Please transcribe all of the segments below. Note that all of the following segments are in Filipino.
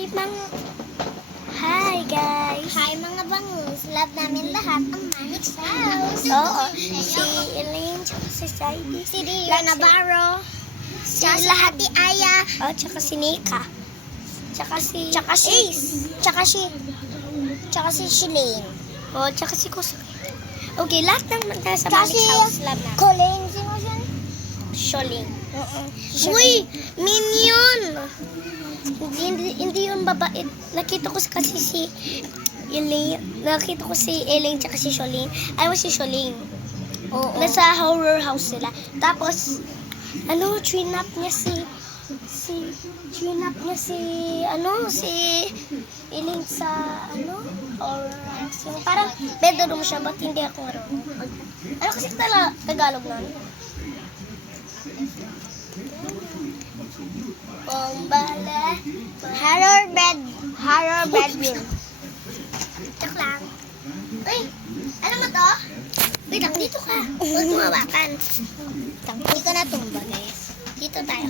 Hi guys. Hi mga bangus. Love namin lahat ang Manix House. Oo. Si Elaine, tsaka si Saidi. Si Rio Navarro. Si Lahat ni Aya. Oh, tsaka si Nika. Tsaka si Ace. Tsaka si Shilane. Oh, tsaka si Kusa. Okay, lahat ng mga sa Tsaka Manix si House love na. Colleen. Sino siya? Sholing. Uy! Minion! Hindi yun babait. Nakita ko kasi si Elaine. Nakita ko si Elaine tsaka si Sholing. Ay, si Sholing. Oo. Nasa horror house sila. Tapos, trinap niya si Elaine sa, horror house. Yung parang bedroom siya, ba't hindi ako marunong? Ano kasi Tagalog na? Bombala. Horror bedroom. Joke lang. Uy, ano mo to? Wait lang, dito ka. Huwag mo hawakan. Hindi ko natumba, guys. Dito tayo.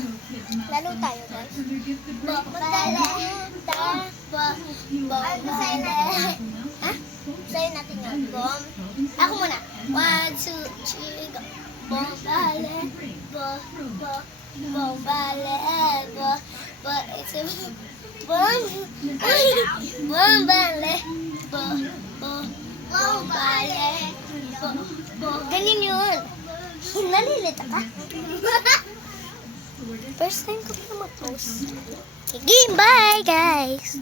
Lalo tayo, guys. Bombala. Ano sa'yo natin? Ha? Sa'yo natin yun. Bomb. Ako muna. 1, 2, 3, go. Bombala. Bombala. It's a bomb. Bombala. Bombala. Ganyan yun. Nalilita ka? First time ko pa mag-post. Sige, bye guys!